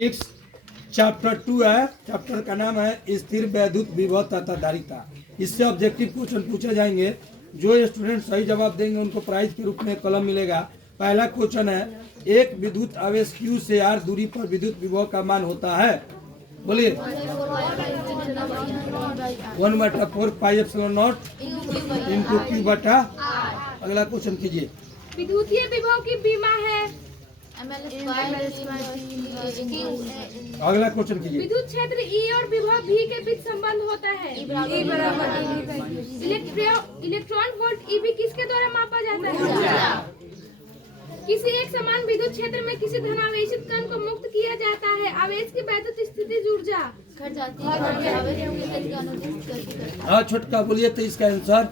Physics chapter 2 है। Chapter का नाम है स्थिर वैद्युत विभव तथा धारिता। इससे ऑब्जेक्टिव क्वेश्चन पूछे जाएंगे। जो स्टूडेंट सही जवाब देंगे उनको प्राइज के रूप में कलम मिलेगा। पहला क्वेश्चन है, एक विद्युत आवेश Q से R दूरी पर विद्युत विभव का मान होता है। बोलिए 1/4 pi epsilon not into Q बटा। अगला क्वेश्चन कीजिए। विद्युतीय विभव की बीमा है। अगला क्वेश्चन कीजिए। विद्युत क्षेत्र E और विभव V के बीच संबंध होता है। इलेक्ट्रॉन वोल्ट EB किसके द्वारा मापा जाता है? किसी एक समान विद्युत क्षेत्र में किसी धनावेशित कण को मुक्त किया जाता है। आवेश की वैद्युत स्थितिज ऊर्जा घट जाती है। हाँ छोटका बोलिए तो इसका आंसर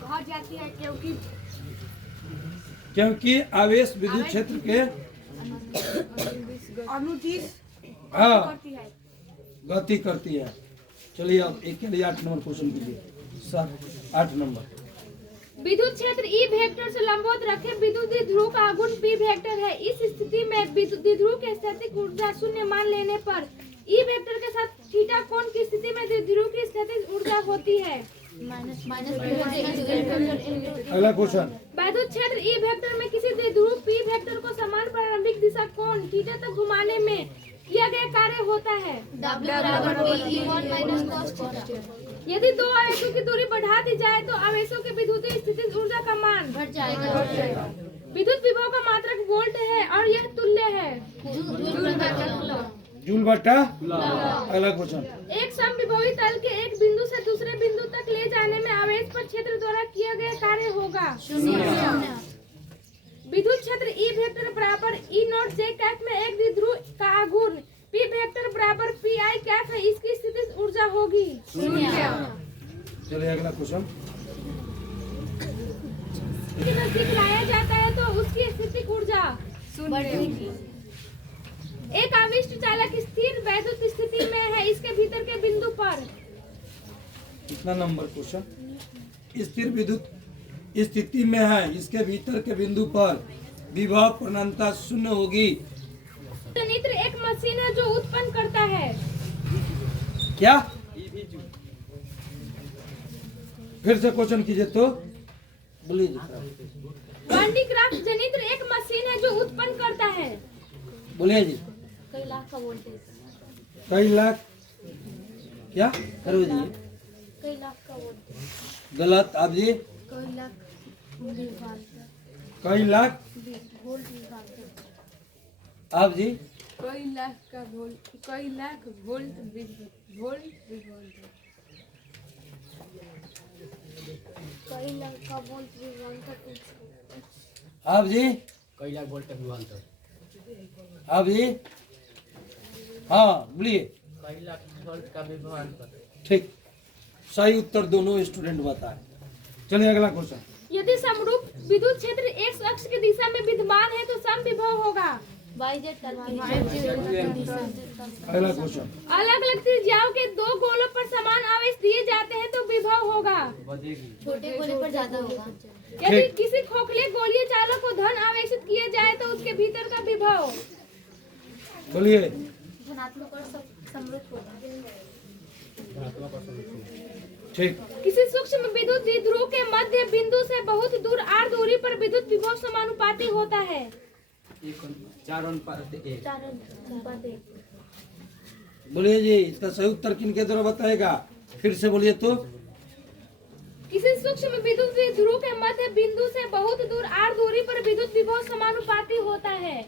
घट जाती है क्योंकि आवेश विद्युत क्षेत्र के हाँ गति करती है। चलिए अब एक के लिए 8 नंबर क्वेश्चन कीजिए। Sir 8 number. विद्युत क्षेत्र E वेक्टर से लंबवत रखे विद्युत द्विध्रुव का आघूर्ण P वेक्टर है। इस स्थिति में विद्युत द्विध्रुव की स्थैतिक ऊर्जा शून्य मान लेने पर E वेक्टर के साथ थीटा कोण की स्थिति में द्विध्रुव की स्थैतिक ऊर्जा होती है अगला क्वेश्चन। वैद्युत क्षेत्र E वेक्टर में किसी द्विध्रुव P वेक्टर को समान प्रारंभिक दिशा कोण थीटा तक घुमाने में किया गया कार्य होता है। यदि दो आवेशों की दूरी बढ़ा दी जाए तो आवेशों के विद्युत स्थितिज ऊर्जा का मान घट जाएगा। विद्युत विभव का मात्रक वोल्ट है और यह तुल्य है जूल बटा। अगला क्वेश्चन। एक समविभवी तल के एक बिंदु से दूसरे बिंदु तक ले जाने में आवेश पर क्षेत्र द्वारा किया गया कार्य होगा विद्युत क्षेत्र E वेक्टर बराबर E नॉट J कैप में एक द्विध्रुव का आघूर्ण P वेक्टर बराबर PI कैप है। इसकी स्थितिज ऊर्जा होगी चलिए अगला क्वेश्चन। नजदीक लाया जाता है तो उसकी स्थितिक ऊर्जा एक आविष्ट चालक स्थिर वैद्युत स्थिति में है। इसके भीतर के बिंदु पर कितना नंबर क्वेश्चन? स्थिर विद्युत स्थिति में है, इसके भीतर के बिंदु पर विभव पूर्णता शून्य होगी। जनित्र एक मशीन है जो उत्पन्न करता है क्या? फिर से क्वेश्चन कीजिए तो बोलिए। वांडीक्राफ्ट जनित्र एक मशीन है जो उत्पन्न करता है। बोलिए जी। कई लाख का वोल्टेज। कई लाख क्या करो जी? कई लाख का वोल्टेज। गलत। आप जी? कई लाख कई लाख वोल्ट निकालते। आप जी? कई लाख का वोल्ट कई लाख वोल्ट कई लाख का वोल्ट विभवांतर। आप जी? कई लाख वोल्ट तक विभवांतर। आप जी? हाँ बोलिए। कई लाख वोल्ट का विभवांतर। ठीक, सही उत्तर दोनों स्टूडेंट बताए। चलिए अगला क्वेश्चन। यदि समरूप विद्युत क्षेत्र एक्स अक्ष की दिशा में विद्यमान है तो समविभव होगा अगला क्वेश्चन। अलग अलग त्रिज्याओं के दो गोलों पर समान आवेश दिए जाते हैं तो विभव होगा छोटे गोले पर ज्यादा होगा। यदि ठीक। किसी खोखले गोलीय चालक को धन आवेशित किया जाए तो उसके भीतर का विभव बोलिए। धनात्मक और समरूप होगा। ठीक। किसी सूक्ष्म विद्युत द्विध्रुव के मध्य बिंदु से बहुत दूर r दूरी पर विद्युत विभव समानुपाती होता है 4:1। बोलिए जी, इसका सही उत्तर किनके द्वारा बताएगा? फिर से बोलिए तो। किसी सूक्ष्म विद्युत द्विध्रुव के मध्य बिंदु से बहुत दूर r दूरी पर विद्युत विभव समानुपाती होता है।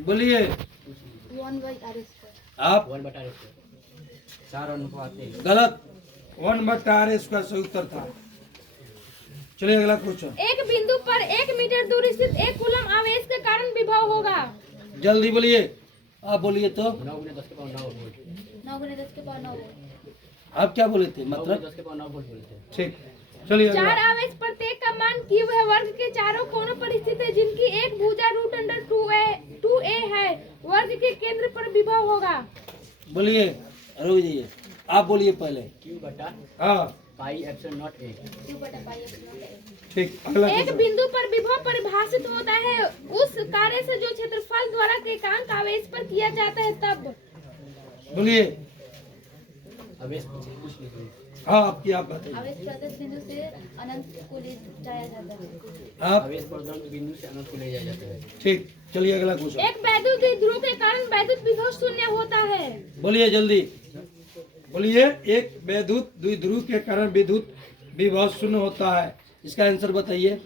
बोलिए 1/r²। आप। 1/r²। 4:1। गलत। 1/r इसका सही उत्तर था। चलिए अगला क्वेश्चन। एक बिंदु पर 1 मीटर दूर स्थित 1 कूलम आवेश के कारण विभव होगा जल्दी बोलिए। आप बोलिए तो। 9×10⁹ वोल्ट। 9×10⁹ वोल्ट। आप क्या बोले थे? मतलब 9×10⁹ वोल्ट बोले थे। ठीक। चलिए अगला। 4 आवेश प्रत्येक का मान Q है। वर्ग के चारों कोनों पर स्थित है जिनकी एक भुजा √2a है। वर्ग के केंद्र पर विभव होगा बोलिए। रुक जाइए, आप बोलिए पहले। Q बटा हाँ पाई एप्सिलॉन नॉट A। ठीक। अगला एक क्वेश्चन। बिंदु पर विभव परिभाषित होता है उस कार्य से जो क्षेत्रफल द्वारा एकांक आवेश पर किया जाता है तब बोलिए। आवेश कुछ नहीं। हाँ आपकी आप बताइए। आवेश प्रदत्त बिंदु से अनंत को ले जाया जाता है। आप आवेश प्रदत्त बिंदु से अनंत को ले जाया जाता है। ठीक, चलिए अगला क्वेश्चन। एक वैद्युत द्विध्रुव के कारण वैद्युत विभव शून्य होता है। बोलिए जल्दी बोलिए। एक वैद्युत द्विध्रुव के कारण विद्युत विभव शून्य होता है, इसका आंसर बताइए।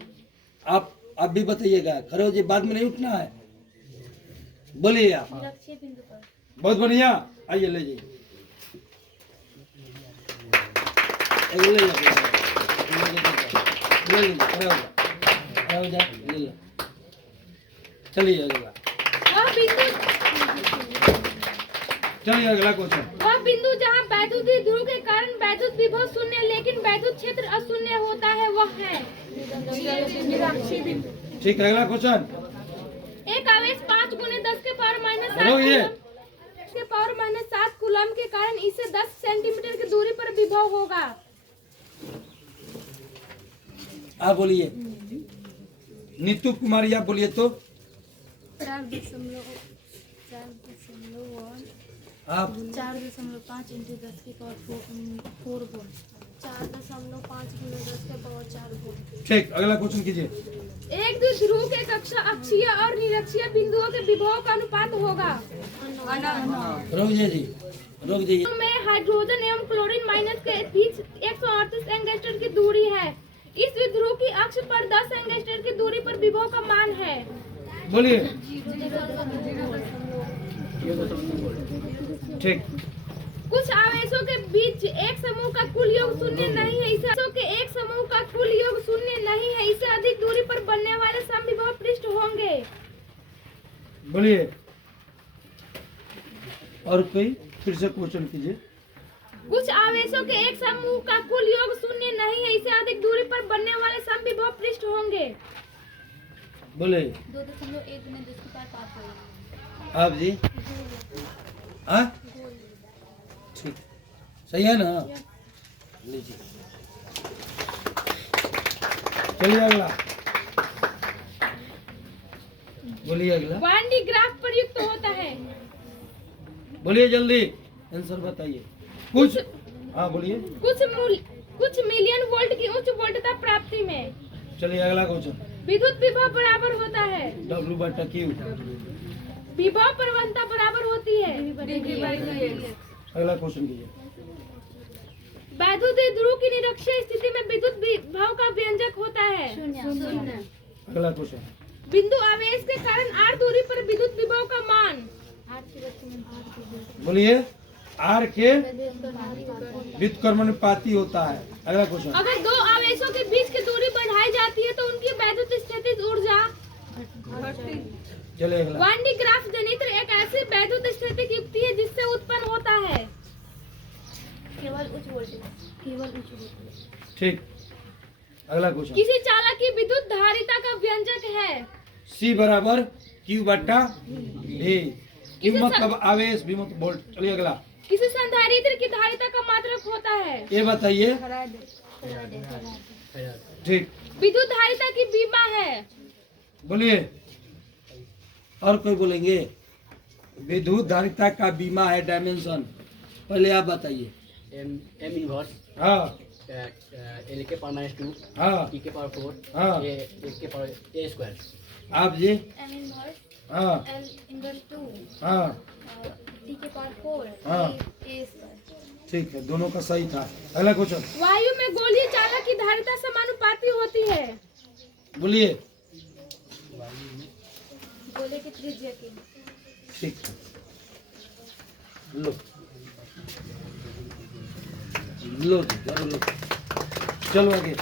आप भी बताइएगा, खड़े हो जाइए, बाद में नहीं उठना है। बोलिए आप। निरक्षीय बिंदु पर बहुत बढ़िया, आइए ले जाइए। ले लो, ले लो, खड़ा हो जाए, ले लो। चलिए अगला, चलिए अगला क्वेश्चन। वह बिंदु जहाँ वैद्युत द्विध्रुव के कारण वैद्युत विभव शून्य लेकिन वैद्युत क्षेत्र अशून्य होता है, वह है निरक्षीय बिंदु। ठीक है, अगला क्वेश्चन। एक आवेश 5 × 10 के पावर हेलो, ये। -7 कूलम के कारण इसे 10 सेंटीमीटर की दूरी पर विभव होगा। आप बोलिए। नीतू कुमारी आप बोलिए तो। 4.1 आप 4.5 × 10 की पावर 4 वोल्ट। 4.5 × 10 के पावर 4 वोल्ट। ठीक, अगला क्वेश्चन कीजिए। एक द्विध्रुव के कक्षा अक्षीय और निरक्षीय बिंदुओं के विभव का अनुपात होगा। रोक जाइए जी, रोक जाइए। में हाइड्रोजन एवं क्लोरीन माइनस के बीच 138 एंगस्ट्रॉम की दूरी है। इस द्विध्रुव की अक्ष पर 10 एंगस्ट्रॉम की दूरी पर विभव का मान है। बोलिए। ठीक, कुछ आवेशों के बीच एक समूह का कुल योग शून्य नहीं है, इसे के एक समूह का कुल योग शून्य नहीं है, इससे अधिक दूरी पर बनने वाले समविभव पृष्ठ होंगे। बोलिए। और कोई फिर से क्वेश्चन कीजिए। कुछ आवेशों के एक समूह का कुल योग शून्य नहीं है, इससे अधिक दूरी पर बनने वाले समविभव पृष्ठ होंगे। बोले। 2.1 × 10 की पावर 5 वोल्ट। आप जी। हाँ ठीक, सही है ना। लीजिए, चलिए अगला। बोलिए अगला। वांडी ग्राफ प्रयुक्त होता है। बोलिए जल्दी, आंसर बताइए। कुछ, हाँ बोलिए। कुछ मिलियन वोल्ट की उच्च वोल्टता प्राप्ति में चलिए अगला क्वेश्चन। विद्युत विभव बराबर होता है। W/Q। विभव प्रवणता बराबर होती है। अगला क्वेश्चन कीजिए। वैद्युत द्विध्रुव की निरक्षीय स्थिति में विद्युत विभव का व्यंजक होता है शून्य। अगला क्वेश्चन। बिंदु आवेश के कारण r दूरी पर विद्युत विभव का मान। बोलिए। R के व्युत्क्रमानुपाती होता है। अगला क्वेश्चन। अगर दो आवेशों के बीच की दूरी बढ़ाई जाती है तो उनकी वैद्युत स्थितिज ऊर्जा। चलिए अगला। वांडी ग्राफ जनित्र एक ऐसी वैद्युत स्थितिक युक्ति है जिससे उत्पन्न होता है केवल उच्च वोल्टेज। ठीक, अगला क्वेश्चन। किसी चालक की विद्युत धारिता का व्यंजक है C/Q/V। Q मतलब आवेश, V मतलब वोल्ट। चलिए अगला। किसी संधारित्र की धारिता का मात्रक होता है। ये बताइए। ठीक, विद्युत धारिता की बीमा है। बोलिए। और कोई बोलेंगे। विद्युत धारिता का बीमा है डायमेंशन। पहले आप बताइए। M इनवर्स हाँ L के पावर -2, हाँ T के पावर 4, हाँ। A के पावर A स्क्वायर। आप जी। M इनवर्स हाँ L इनवर्स 2, हाँ T के पावर 4, हाँ। A square. ठीक है, दोनों का सही था। अगला क्वेश्चन। वायु में गोलीय चालक की धारिता समानुपाती होती है। बोलिए। गोले की त्रिज्या की। ठीक, लो लो लो, चलो आगे।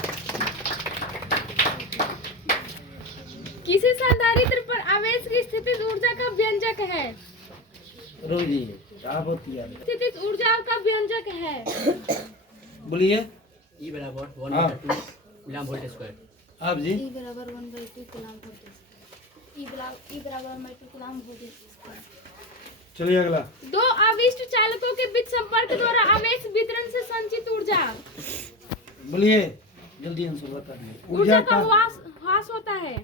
किसी संधारित्र पर आवेश की स्थितिज ऊर्जा का व्यंजक है। रोक दीजिए, क्या होती है। स्थितिज ऊर्जा का व्यंजक है। बोलिए। E बराबर हाँ। 1/2 कूलम वोल्ट स्क्वायर। आप जी। E बराबर 1/2 कूलम वोल्टेज। E बराबर 1/2 कूलम वोल्टेज। चलिए अगला। दो आविष्ट चालकों के बीच संपर्क द्वारा आवेश वितरण से संचित ऊर्जा। बोलिए जल्दी आंसर बता दीजिए। ऊर्जा का ह्रास होता है।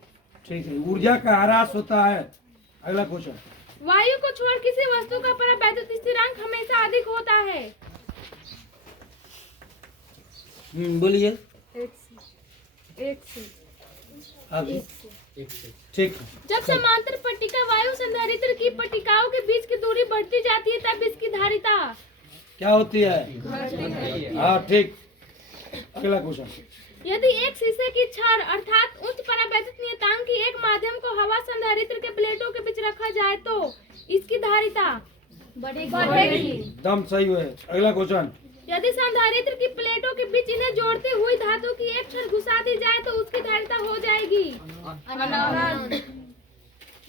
ठीक है, ऊर्जा का ह्रास होता है। अगला क्वेश्चन। वायु को छोड़ किसी वस्तु का परावैद्युत स्थिरांक हमेशा अधिक होता है। बोलिए। एक से। अभी एक से ठीक। जब समांतर पट्टिका वायु संधारित्र की पट्टिकाओं के बीच की दूरी बढ़ती जाती है तब इसकी धारिता क्या होती है? हाँ ठीक। अगला क्वेश्चन। यदि एक शीशे की छड़ अर्थात उच्च परावैद्युत नियतांक की एक माध्यम को हवा संधारित्र के प्लेटों के बीच रखा जाए तो इसकी धारिता बढ़ेगी। एकदम सही है। अगला क्वेश्चन। यदि संधारित्र की प्लेटों के बीच इन्हें जोड़ती हुई धातु की एक छड़ घुसा दी जाए तो उसकी धारिता हो जाएगी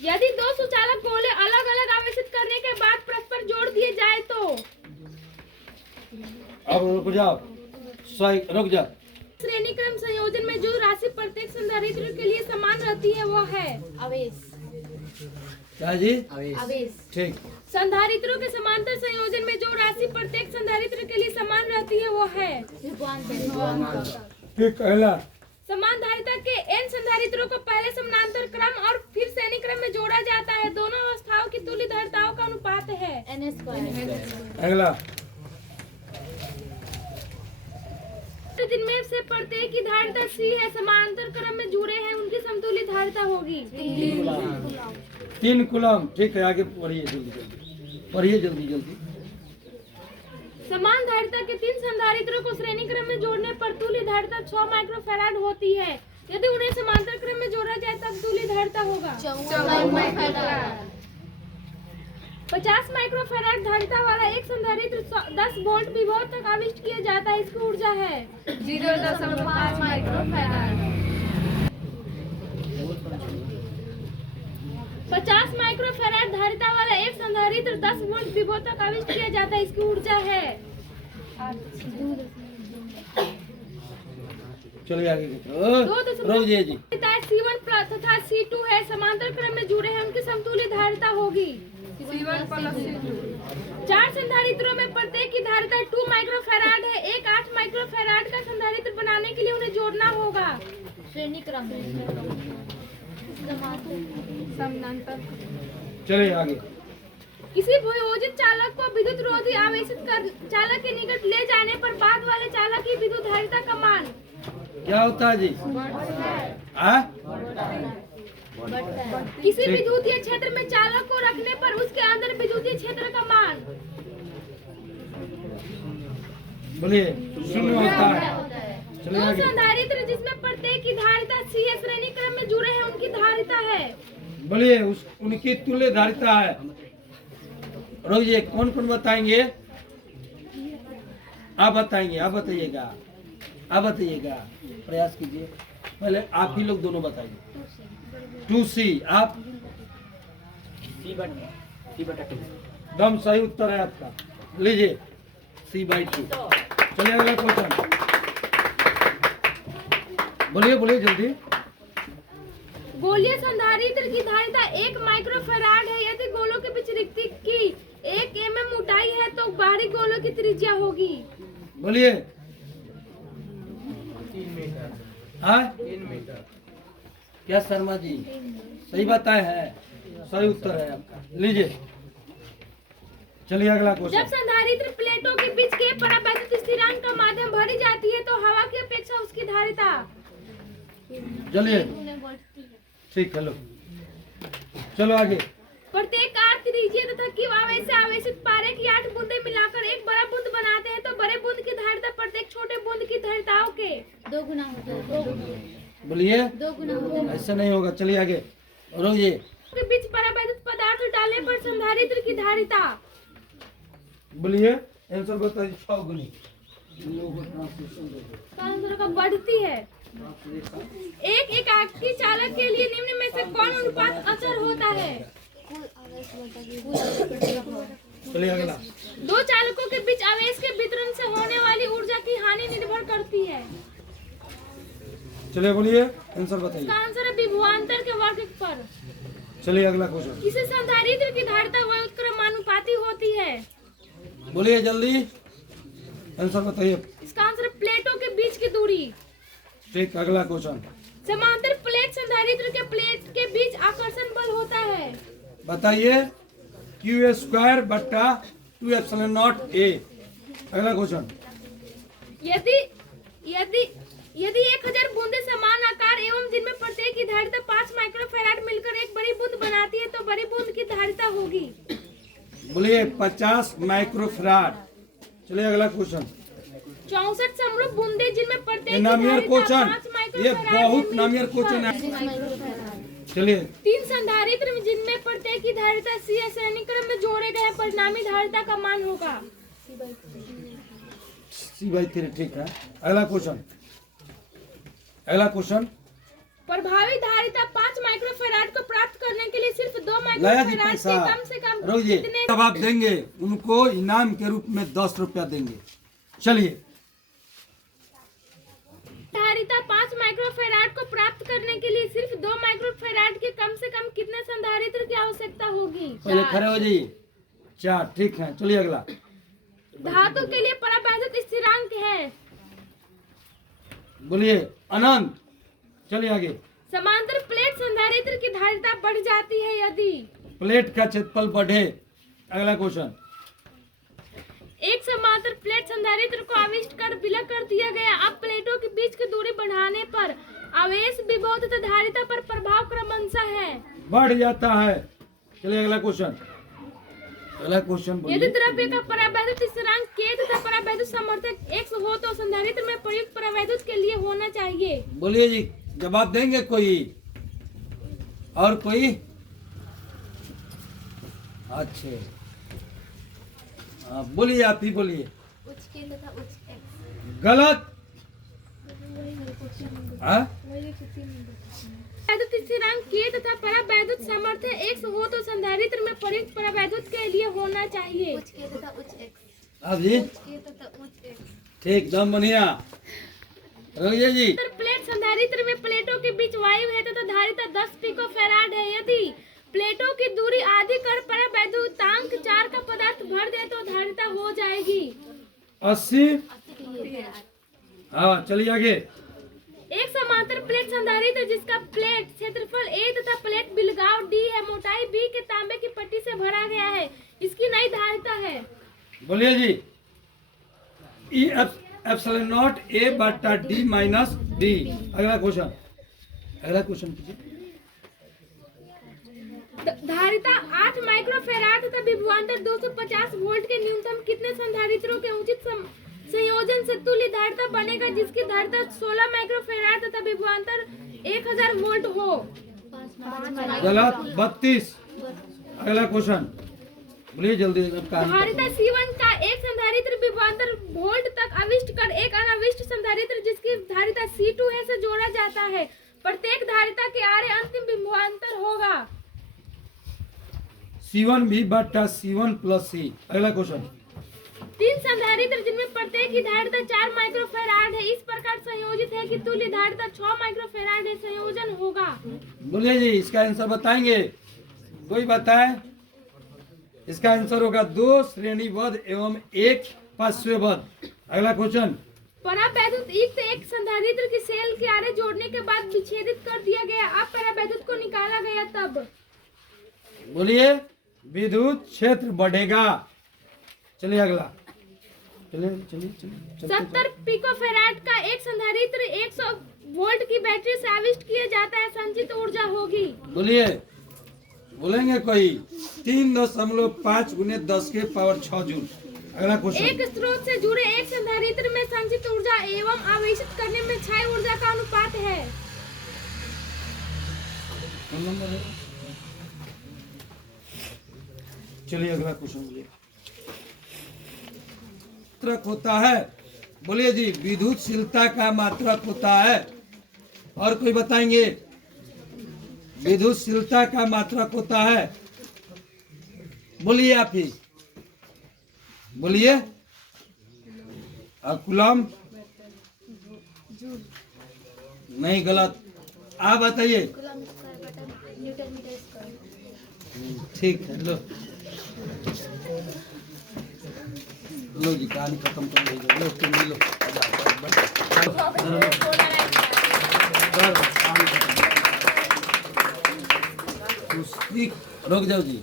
यदि दो सुचालक गोले अलग अलग आवेशित करने के बाद परस्पर जोड़ दिए जाए तो। अब रुक जाओ, सही रुक जाओ। श्रेणी क्रम संयोजन में जो राशि प्रत्येक संधारित्र के लिए समान रहती है वो है आवेश। क्या जी? आवेश। ठीक। संधारित्रों के समांतर संयोजन में जो राशि प्रत्येक संधारित्र के लिए समान रहती है वो है ठीक। अगला। समान धारिता के n संधारित्रों को पहले समानांतर क्रम और फिर श्रेणी क्रम में जोड़ा जाता है। दोनों अवस्थाओं की तुल्य धारिताओं का अनुपात है n²। अगला। जिनमें से प्रत्येक की धारिता c है, समांतर क्रम में जुड़े हैं, उनकी समतुल्य धारिता होगी 3 कूलम। ठीक है, आगे पढ़िए जल्दी जल्दी, पढ़िए जल्दी जल्दी। समान धारिता के 3 संधारित्रों को श्रेणी क्रम में जोड़ने पर तुल्य धारिता 6 माइक्रोफैराड होती है। यदि उन्हें समांतर क्रम में जोड़ा जाए तब तुल्य धारिता होगा 50 माइक्रोफैराड धारिता वाला एक संधारित्र 10 वोल्ट विभव तक आविष्ट किया जाता है। इसकी ऊर्जा है 0.5 माइक्रोफैराड। 50 माइक्रोफैराड धारिता वाला एक संधारित्र 10 वोल्ट विभव तक आविष्ट किया जाता है। इसकी ऊर्जा है चलिए आगे रोक जी। C1 तथा C2 है, समांतर क्रम में जुड़े हैं, उनकी समतुल्य धारिता होगी C1 + C2। 4 संधारित्रों में प्रत्येक की धारिता 2 माइक्रोफैराड है। एक 8 माइक्रोफैराड का संधारित्र बनाने के लिए उन्हें जोड़ना होगा श्रेणी क्रम समांतर। चलिए आगे। किसी वियोजित चालक को विद्युत रोधी आवेशित कर चालक के निकट ले जाने पर बाद वाले चालक की विद्युत धारिता का मान क्या होता है जी? किसी विद्युतीय क्षेत्र में चालक को रखने पर उसके अंदर विद्युतीय क्षेत्र का मान बोलिए शून्य होता है। चलिए दो आगे। संधारित्र जिसमें प्रत्येक की धारिता C है, श्रेणी क्रम में जुड़े हैं, उनकी धारिता है बोलिए उनकी तुल्य धारिता है। रोजिए कौन कौन बताएंगे? आप बताएंगे, आप बताइएगा, आप बताइएगा, प्रयास कीजिए। पहले आप ही लोग दोनों बताइए। 2C। आप C/2। दम सही उत्तर है आपका, लीजिए C/2। चलिए अगला क्वेश्चन। बोलिए बोलिए जल्दी गोलीय संधारित्र की धारिता 1 माइक्रोफैराड है। यदि गोलों के बीच रिक्ति की 1 mm मोटाई है तो बाहरी गोलों की त्रिज्या होगी बोलिए 3 मीटर। हाँ 3 मीटर। क्या शर्मा जी सही बताए हैं? सही उत्तर है आपका, लीजिए। चलिए अगला जब क्वेश्चन। संधारित्र प्लेटों के बीच के परावैद्युत स्थिरांक का माध्यम भरी जाती है तो हवा की अपेक्षा उसकी धारिता चलिए ठीक है लो, चलो आगे। प्रत्येक 8 त्रिज्यीय तथा क्यू आवेश से आवेशित पारे की 8 बूंदे मिलाकर एक बड़ा बूंद बनाते हैं तो बड़े बूंद की धारिता प्रत्येक छोटे बूंद की धारिताओं के 2 गुना होता है। बोलिए 2 गुना होता है। ऐसा नहीं होगा। चलिए आगे रोजिए। के बीच परावैद्युत पदार्थ डालने पर संधारित्र की धारिता बोलिए आंसर बताइए। 6 गुनी आंसर का बढ़ती है। एक एकाकी चालक के लिए निम्न में से कौन अनुपात अचर होता है? चलिए अगला। 2 चालकों के बीच आवेश के वितरण से होने वाली ऊर्जा की हानि निर्भर करती है। चलिए बोलिए आंसर बताइए। इसका आंसर है विभवांतर के वर्ग पर। चलिए अगला क्वेश्चन। किसी संधारित्र की धारिता व्युत्क्रमानुपाती होती है। बोलिए जल्दी आंसर बताइए। इसका आंसर है प्लेटों के बीच की दूरी। ठीक अगला क्वेश्चन। समांतर प्लेट संधारित्र के प्लेट के बीच आकर्षण बल होता है। बताइए Q² बट्टा टू एप्सिलॉन नॉट ए। अगला क्वेश्चन, यदि यदि यदि 1000 बूंदे समान आकार एवं जिनमें प्रत्येक की धारिता 5 माइक्रोफैराड मिलकर एक बड़ी बूंद बनाती है तो बड़ी बूंद की धारिता होगी। बोलिए 50 माइक्रोफैराड। चलिए अगला क्वेश्चन, 64 समरूप बूंदे जिनमें ये प्रत्येक की नामियर धारिता क्वेश्चन, 5 ये माइक्रोफैराड बहुत है, नामियर क्वेश्चन है। 6 माइक्रोफैराड। चलिए 3 संधारित्र जिनमें प्रत्येक की धारिता सी श्रेणी क्रम में जोड़े गए परिणामी धारिता का मान होगा। C/3। ठीक है। अगला क्वेश्चन, अगला क्वेश्चन, प्रभावी धारिता 5 माइक्रोफैराड को प्राप्त करने के लिए सिर्फ 2 लाया जी माइक्रोफैराड पैसा। के कम से कम रोजिए कितने तब आप देंगे उनको इनाम के रूप में 10 रुपया देंगे। चलिए धारिता 5 माइक्रोफैराड को प्राप्त करने के लिए सिर्फ 2 माइक्रोफैराड के कम से कम कितने संधारित्र की आवश्यकता होगी। पहले खड़े हो जाइए। 4। ठीक है। चलिए अगला, धातु के लिए परावैद्युत स्थिरांक है। बोलिए अनंत। चलिए आगे, समांतर प्लेट संधारित्र की धारिता बढ़ जाती है यदि प्लेट का क्षेत्रफल बढ़े। अगला क्वेश्चन, एक समांतर प्लेट संधारित्र को आविष्ट कर विलय कर दिया गया। अब प्लेटों के बीच की दूरी बढ़ाने पर आवेश विभव तथा धारिता पर प्रभाव क्रमशः है बढ़ जाता है। चलिए अगला क्वेश्चन, अगला क्वेश्चन यदि बोलिए। द्रव्य का परावैद्युत स्थिरांक k तथा परावैद्युत सामर्थ्य x हो तो संधारित्र में प्रयुक्त परावैद्युत के लिए होना चाहिए। बोलिए जी, जवाब देंगे कोई और कोई? अच्छे, हाँ बोलिए, आप ही बोलिए। उच्च k तथा उच्च x। गलत। हाँ? वैद्युत स्थिरांक k तथा परावैद्युत सामर्थ्य x हो तो संधारित्र में प्रयुक्त परावैद्युत के लिए होना चाहिए। उच्च k तथा उच्च x। आप जी उच्च k तथा उच्च x। ठीक, दम बढ़िया। रघुजी जी, प्लेट संधारित्र में प्लेटों के बीच वायु है तथा धारिता 10 पिकोफैराड है। यदि प्लेटों की दूरी आधी कर परावैद्युतांक 4 का पदार्थ भर दे तो धारिता हो जाएगी 80। 80 पिकोफैराड। हाँ चलिए आगे, एक समांतर प्लेट संधारित्र जिसका प्लेट क्षेत्रफल a तथा प्लेट बिलगाव d है, मोटाई b के तांबे की पट्टी से भरा गया है, इसकी नई धारिता है। बोलिए जी। ई एप्सिलॉन नॉट ए बटा डी माइनस डी। अगला क्वेश्चन, अगला क्वेश्चन कीजिए। धारिता 8 माइक्रोफैराड तथा विभवांतर 250 वोल्ट के न्यूनतम कितने संधारित्रों के उचित संयोजन से तुल्य धारिता बनेगा जिसकी धारिता 16 माइक्रोफैराड तथा विभवांतर 1000 वोल्ट हो। गलत। 32। अगला क्वेश्चन बोलिए जल्दी। धारिता C1 का एक संधारित्र विभवांतर वोल्ट तक आविष्ट कर एक अनाविष्ट संधारित्र जिसकी धारिता C2 है से जोड़ा जाता है। प्रत्येक धारिता के आरे अंतिम विभवांतर होगा C1 भी बटा C1 प्लस C। अगला क्वेश्चन, 3 संधारित्र जिनमें प्रत्येक की धारिता 4 माइक्रोफैराड है इस प्रकार संयोजित है कि तुल्य धारिता 6 माइक्रोफैराड है, संयोजन होगा। बोलिए जी, इसका आंसर बताएंगे? कोई बताए? इसका आंसर होगा 2 श्रेणीबद्ध एवं 1 पार्श्वबद्ध। अगला क्वेश्चन, परावैद्युत युक्त एक संधारित्र की सेल के आरे जोड़ने के बाद विच्छेदित कर दिया गया। अब परावैद्युत को निकाला गया तब बोलिए विद्युत क्षेत्र बढ़ेगा। चलिए अगला, चलिए चलिए चलिए। 70 पिकोफैराड का एक संधारित्र 100 वोल्ट की बैटरी से आविष्ट किया जाता है, संचित ऊर्जा होगी। बोलिए, बोलेंगे कोई? 3.5 × 10⁻6 जूल। अगला क्वेश्चन, एक स्रोत से जुड़े एक संधारित्र में संचित ऊर्जा एवं आवेशित करने में क्षय ऊर्जा का अनुपात है। कौन नंबर है? चलिए अगला क्वेश्चन बोलिए। मात्रक होता है। बोलिए जी, विद्युतशीलता का मात्रक होता है। और कोई बताएंगे? विद्युतशीलता का मात्रक होता है। बोलिए आप ही बोलिए। कूलम नहीं, गलत। आप बताइए। कूलम स्क्वायर बटा न्यूटन मीटर स्क्वायर। ठीक है, लो लो जी, कहानी खत्म कर लीजिए। लो तुम भी लो। रुक जाओ जी।